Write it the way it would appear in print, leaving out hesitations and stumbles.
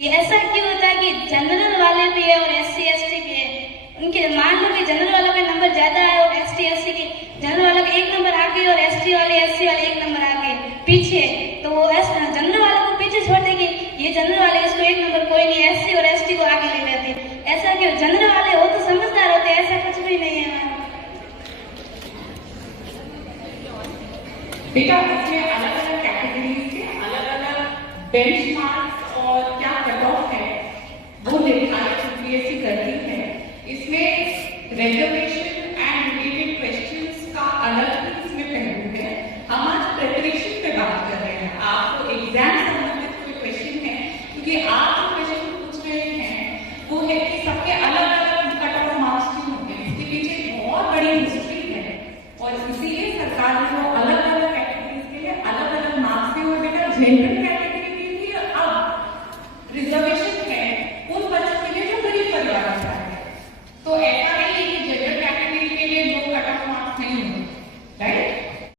ये ऐसा क्यों होता है कि जनरल वाले भी है और एससी एसटी भी है? उनके मान लो कि जनरल वालों के नंबर ज्यादा है और एसटी एससी के जनरल वालों के एक नंबर आगे और एसटी वाले एससी वाले एक नंबर आगे पीछे, तो वो जनरल वालों को पीछे छोड़ देगी। ये जनरल वाले इसको एक नंबर कोई नहीं, एससी और एसटी को आगे ले लेते। ऐसा क्यों? जनरल वाले हो तो समझदार होते, ऐसा कुछ भी नहीं है। बेटा इसमें अलग अलग कैटेगरीज के अलग अलग बेंचमार्क्स और क्या कट ऑफ है वो निर्धारित यूपीएससी करती है। इसमें रिजर्वेशन एंड रिलेटेड क्वेश्चंस का अलग ही इसमें पहलू है। हम आज प्रिपरेशन पे बात कर रहे हैं। आपको एग्जाम संबंधित कोई क्वेश्चन है, क्योंकि आप